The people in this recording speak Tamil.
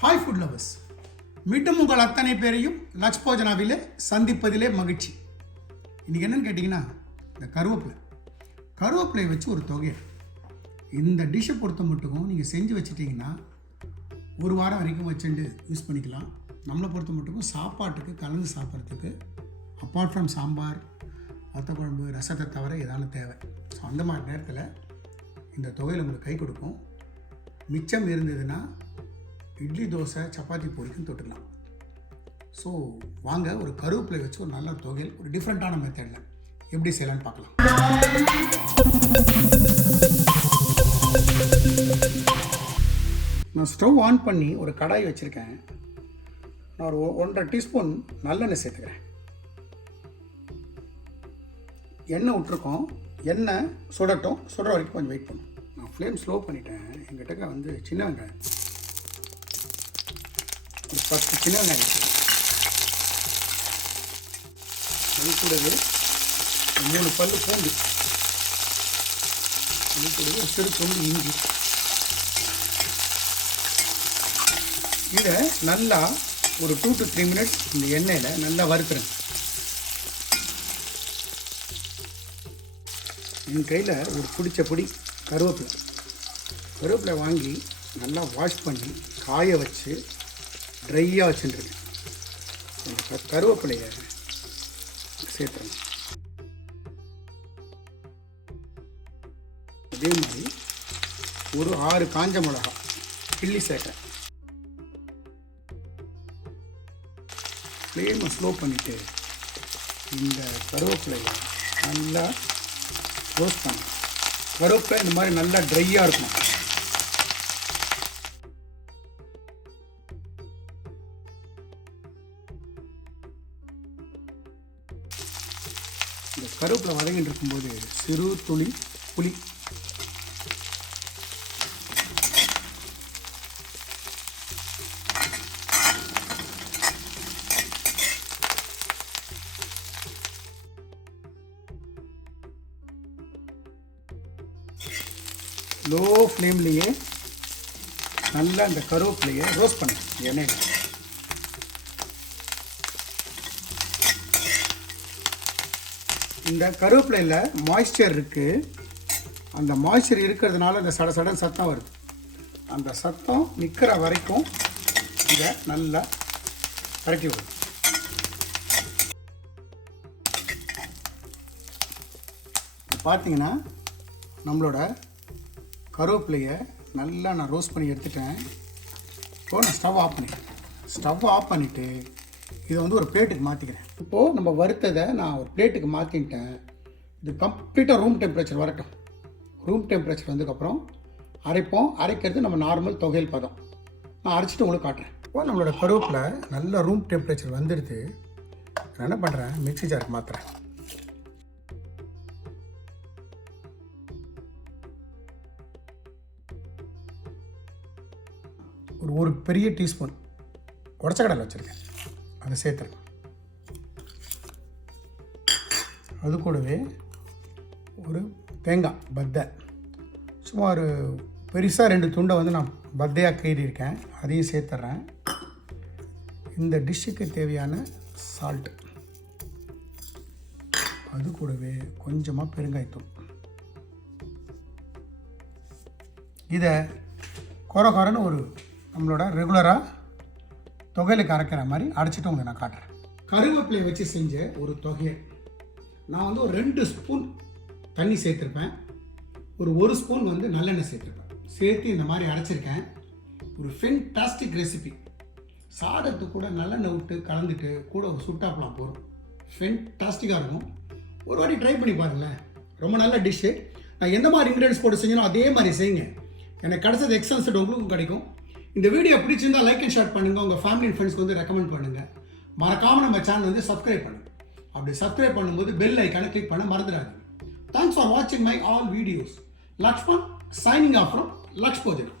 ஹாய் ஃபுட் லவர்ஸ், மீண்டும் உங்கள் அத்தனை பேரையும் லக்ஸ் போஜனாவிலே சந்திப்பதிலே மகிழ்ச்சி. இன்றைக்கி என்னென்னு கேட்டிங்கன்னா, இந்த கருவேப்பிலையை வச்சு ஒரு தொகை. இந்த டிஷ்ஷை பொறுத்த மட்டுக்கும் நீங்கள் செஞ்சு வச்சிட்டிங்கன்னா ஒரு வாரம் வரைக்கும் வச்சுட்டு யூஸ் பண்ணிக்கலாம். நம்மளை பொறுத்த மட்டுக்கும் சாப்பாட்டுக்கு கலந்து சாப்பிட்றதுக்கு அப்பார்ட் ஃப்ரம் சாம்பார், வத்த குழம்பு, ரசத்தை தவிர ஏதான தேவை. ஸோ அந்த மாதிரி நேரத்தில் இந்த தொகையில் உங்களுக்கு கை கொடுக்கும். மிச்சம் இருந்ததுன்னா இட்லி, தோசை, சப்பாத்தி, பொரிக்கும் தொட்டுக்கலாம். ஸோ வாங்க, ஒரு கருவேப்பிலை வச்சு ஒரு நல்ல தொகையில் ஒரு டிஃப்ரெண்ட்டான மெத்தடில் எப்படி செய்யலான்னு பார்க்கலாம். நான் ஸ்டவ் ஆன் பண்ணி ஒரு கடாய் வச்சுருக்கேன். நான் ஒரு 1.5 டீஸ்பூன் நல்லெண்ணெய் சேர்த்துக்கிறேன். எண்ணெய் விட்டுருக்கோம். எண்ணெய் சுடட்டும். சுடுற வரைக்கும் கொஞ்சம் வெயிட் பண்ணும். நான் ஃப்ளேம் ஸ்லோ பண்ணிட்டேன். எங்கிட்ட வந்து சின்ன வெங்காயம், ஒரு 10 சின்ன வெங்காயம் வச்சுருக்கேன். அது கூடவே 3 பல்லு பூண்டு, அது கூடவே ஒரு சிறு துண்டு இஞ்சி. இதை நல்லா ஒரு 2 to 3 மினிட்ஸ் இந்த எண்ணெயில் நல்லா வறுத்துருங்க. என் கையில் ஒரு பிடிச்ச பொடி கருவேப்பிலை வாங்கி நல்லா வாஷ் பண்ணி காய வச்சு ட்ரையாக வச்சுட்டுருக்கேன். இந்த கருவேப்பிலையை சேர்த்துறேன். அதே மாதிரி ஒரு 6 காஞ்ச மிளகா கிள்ளி சேர்க்குறேன். ஃப்ளேமை ஸ்லோ பண்ணிவிட்டு இந்த கருவேப்பிலையை நல்லா ரோஸ்ட் பண்ணணும். கருவேப்பிலை இந்த மாதிரி நல்லா ட்ரையாக இருக்கணும். இந்த கருவேப்பிலை வதங்கிட்டு இருக்கும்போது சிறு துளி புளி, லோ ஃப்ளேம்லேயே நல்லா இந்த கருவேப்பிலையை ரோஸ்ட் பண்ணணும் எண்ணெயில். இந்த கருவேப்பிலையில் மாய்ஸ்சர் இருக்குது. அந்த மாய்ஸ்சர் இருக்கிறதுனால இந்த சடன் சத்தம் வருது. அந்த சத்தம் நிற்கிற வரைக்கும் இதை நல்லா கரட்டி விடும். பார்த்தீங்கன்னா நம்மளோட கருவேப்பிலையை நல்லா நான் ரோஸ்ட் பண்ணி எடுத்துட்டேன். இப்போது நான் ஸ்டவ் ஆஃப் பண்ணிவிட்டு இதை வந்து ஒரு பிளேட்டுக்கு மாற்றிக்கிறேன். இப்போது நம்ம வறுத்ததை நான் ஒரு பிளேட்டுக்கு மாற்றிட்டேன். இது கம்ப்ளீட்டாக ரூம் டெம்பரேச்சர் வரட்டும். ரூம் டெம்பரேச்சர் வந்ததுக்கப்புறம் அரைக்கிறது நம்ம நார்மல் தொகையில் பதம். நான் அரைச்சிட்டு உங்களுக்கு காட்டுறேன். இப்போது நம்மளோட கருவேப்பிலை நல்ல ரூம் டெம்பரேச்சர் வந்துடுது. நான் என்ன பண்ணுறேன், மிக்ஸி ஜாருக்கு மாற்றுறேன். ஒரு பெரிய டீஸ்பூன் உடச்ச கடலை வச்சுருக்கேன், அதை சேர்த்துருக்கேன். அது கூடவே ஒரு தேங்காய் பத்தை, சும்மா ஒரு பெருசாக 2 துண்டை வந்து நான் பத்தையாக கீறியிருக்கேன், அதையும் சேர்த்துட்றேன். இந்த டிஷ்ஷுக்கு தேவையான சால்ட்டு, அது கூடவே கொஞ்சமாக பெருங்காயத்தூள். இதை குறைன்னு ஒரு நம்மளோட ரெகுலராக தொகையிலுக்கு அரைக்கிற மாதிரி அரைச்சிட்டு உங்களுக்கு நான் காட்டுறேன். கருவேப்பிலையை வச்சு செஞ்ச ஒரு தொகையை நான் வந்து ஒரு 2 ஸ்பூன் தண்ணி சேர்த்துருப்பேன். ஒரு 1 ஸ்பூன் வந்து நல்லெண்ணெய் சேர்த்துருப்பேன். சேர்த்து இந்த மாதிரி அரைச்சிருக்கேன். ஒரு ஃபென்டாஸ்டிக் ரெசிபி. சாதத்துக்கு கூட நல்லெண்ணெய் விட்டு கலந்துட்டு கூட ஒரு சுட்டாப்பலாம் போகும். ஃபென்டாஸ்டிக்காக இருக்கும். ஒரு வாட்டி ட்ரை பண்ணி பாருங்களேன். ரொம்ப நல்ல டிஷ்ஷு. நான் எந்த மாதிரி இன்க்ரீடியன்ஸ் போட்டு செஞ்சனோ அதே மாதிரி செய்யுங்க. எனக்கு கிடைச்சது எக்ஸலன்ஸ் உங்களுக்கும் கிடைக்கும். இந்த வீடியோ பிடிச்சிருந்தா லைக் அண்ட் ஷேர் பண்ணுங்கள். உங்கள் ஃபேமிலி அண்ட் ஃப்ரெண்ட்ஸ்க்கு வந்து ரெக்கமெண்ட் பண்ணுங்கள். மறக்காமல் நம்ம சேனல் வந்து சப்ஸ்கிரைப் பண்ணுங்கள். அப்படி சப்ஸ்கிரைப் பண்ணும்போது பெல் ஐக்கானை கிளிக் பண்ண மறந்துடாதீங்க. தேங்க்ஸ் ஃபார் வாட்சிங் my all videos. Lakshman signing off from லக்ஸ் போஜனா.